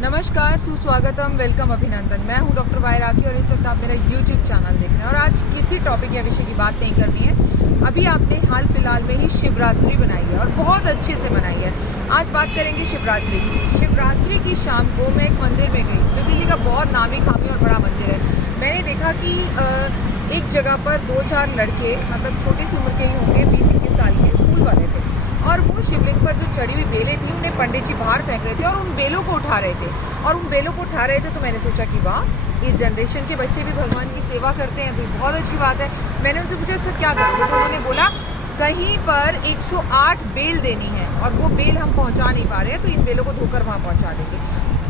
नमस्कार, सुस्वागतम, वेलकम, अभिनंदन। मैं हूं डॉक्टर वाई राखी और इस वक्त आप मेरा YouTube चैनल देख रहे हैं। और आज किसी टॉपिक या विषय की बात नहीं करनी है। अभी आपने हाल फिलहाल में ही शिवरात्रि बनाई है और बहुत अच्छे से बनाई है। आज बात करेंगे शिवरात्रि की। शिवरात्रि की शाम को मैं एक मंदिर में गई जो दिल्ली का बहुत नामी खामी और बड़ा मंदिर है। मैंने देखा कि एक जगह पर 2-4 लड़के, मतलब छोटी सी उम्र के ही होंगे, 20-21 साल के, फूल वाले थे और वो शिवलिंग पर जो चढ़ी हुई बेलें थी उन्हें पंडित जी बाहर फेंक रहे थे और उन बेलों को उठा रहे थे। तो मैंने सोचा कि वाह, इस जनरेशन के बच्चे भी भगवान की सेवा करते हैं, तो ये बहुत अच्छी बात है। मैंने उनसे पूछा इसका क्या करोगे, तो उन्होंने बोला कहीं पर 108 बेल देनी है और वो बेल हम पहुंचा नहीं पा रहे हैं, तो इन बेलों को धोकर वहाँ पहुंचा देंगे।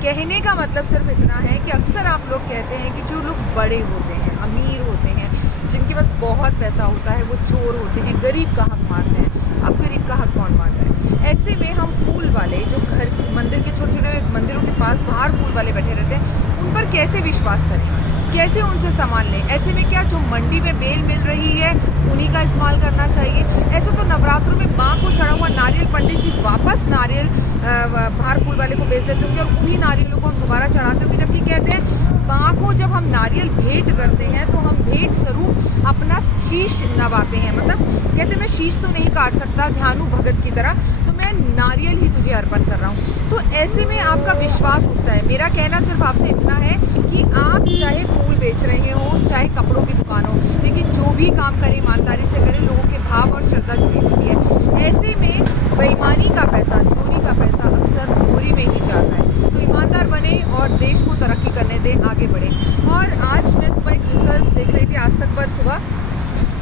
कहने का मतलब सिर्फ इतना है कि अक्सर आप लोग कहते हैं कि जो लोग बड़े होते हैं, अमीर होते हैं, जिनके पास बहुत पैसा होता है, वो चोर होते हैं, गरीब का हक मारते हैं। अब गरीब का हक कौन मार रहा है? ऐसे में हम फूल वाले जो घर मंदिर के छोटे छोटे मंदिरों के पास बाहर फूल वाले बैठे रहते हैं, उन पर कैसे विश्वास करें, कैसे उनसे सामान लें? ऐसे में क्या जो मंडी में बेल मिल रही है उन्हीं का इस्तेमाल करना चाहिए? ऐसे तो नवरात्रों में माँ को चढ़ा हुआ नारियल पंडित जी वापस नारियल बाहर फूल वाले को बेच देते होंगे और उन्हीं नारियलों को हम दोबारा चढ़ाते होंगे। जबकि कहते हैं माँ को जब हम नारियल भेंट करते हैं तो हम भेंट स्वरूप अपना शीश नवाते हैं। मतलब कहते हैं मैं शीश तो नहीं काट सकता ध्यानु भगत की तरह, तो मैं नारियल ही तुझे अर्पण कर रहा हूँ। तो ऐसे में आपका विश्वास उठता है। मेरा कहना सिर्फ आपसे इतना है कि आप चाहे फूल बेच रहे हो, चाहे कपड़ों की दुकान हो, लेकिन जो भी काम करें ईमानदारी से करें। लोगों के भाव और श्रद्धा जुड़ी होती है। ऐसे में बेईमानी का पैसा, चोरी का पैसा अक्सर चोरी में ही जाता है। तो ईमानदार बने और देश को तरक्की करने दें, आगे बढ़े। और आज मैं सुबह एक रिसर्च देख रही थी, आज तक पर सुबह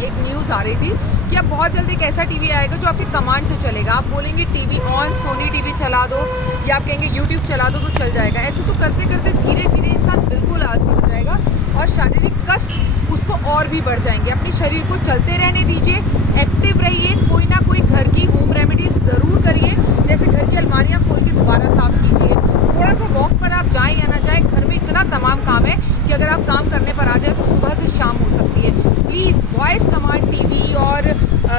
एक न्यूज़ आ रही थी कि अब बहुत जल्दी एक ऐसा टीवी आएगा जो आपकी कमांड से चलेगा। आप बोलेंगे टीवी ऑन, सोनी टीवी चला दो, या आप कहेंगे यूट्यूब चला दो, तो चल जाएगा। ऐसे तो करते करते धीरे धीरे इंसान बिल्कुल आलसी हो जाएगा और शारीरिक कष्ट उसको और भी बढ़ जाएंगे। अपने शरीर को चलते रहने दीजिए, एक्टिव रहिए, कोई ना कोई घर की होम रेमेडीज ज़रूर करिए। जैसे घर की अलमारियाँ खोल के दोबारा साफ कीजिए, थोड़ा सा वॉक पर आप जाएँ या ना जाएँ, घर में इतना तमाम काम है कि अगर आप काम करने पर आ जाए तो सुबह से शाम हो सकती है। प्लीज़ वॉइस कमांड टीवी और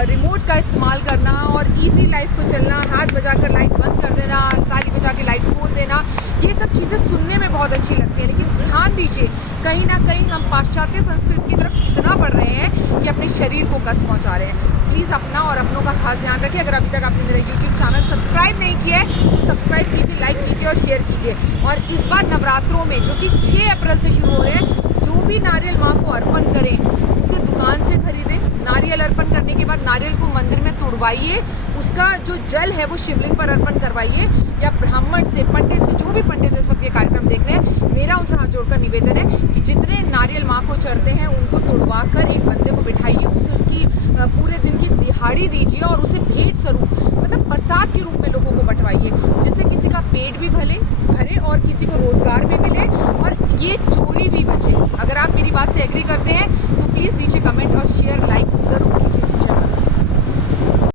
रिमोट का इस्तेमाल करना और इजी लाइफ को चलना, हाथ बजाकर लाइट बंद कर देना, ताली बजा के लाइट खोल देना, ये सब चीज़ें सुनने में बहुत अच्छी लगती हैं, लेकिन ध्यान दीजिए कहीं ना कहीं हम पाश्चात्य संस्कृति की तरफ इतना बढ़ रहे हैं कि अपने शरीर को कष्ट पहुंचा रहे हैं। प्लीज़ अपना और अपनों का खास ध्यान रखिए। अगर अभी तक आपने मेरा YouTube चैनल सब्सक्राइब नहीं किया है तो सब्सक्राइब कीजिए, लाइक कीजिए और शेयर कीजिए। और इस बार नवरात्रों में, जो कि 6 अप्रैल से शुरू हो रहे हैं, जो भी नारियल माँ को अर्पण करें उसे दुकान से खरीदें। नारियल अर्पण करने के बाद नारियल को मंदिर में तुड़वाइए, उसका जो जल है वो शिवलिंग पर अर्पण करवाइए, या ब्राह्मण से, पंडित से, जो भी पंडित इस वक्त ये कार्यक्रम देख रहे हैं, मेरा उनसे हाथ जोड़कर निवेदन है कि जितने नारियल माँ को चढ़ते हैं उनको तुड़वा कर एक बंदे को बिठाइए, उसे उसकी पूरे दिन की दिहाड़ी दीजिए और उसे भेंट स्वरूप, मतलब प्रसाद के रूप में लोगों को बंटवाइए, जिससे किसी का पेट भी भरे और किसी को रोजगार भी मिले और ये चोरी भी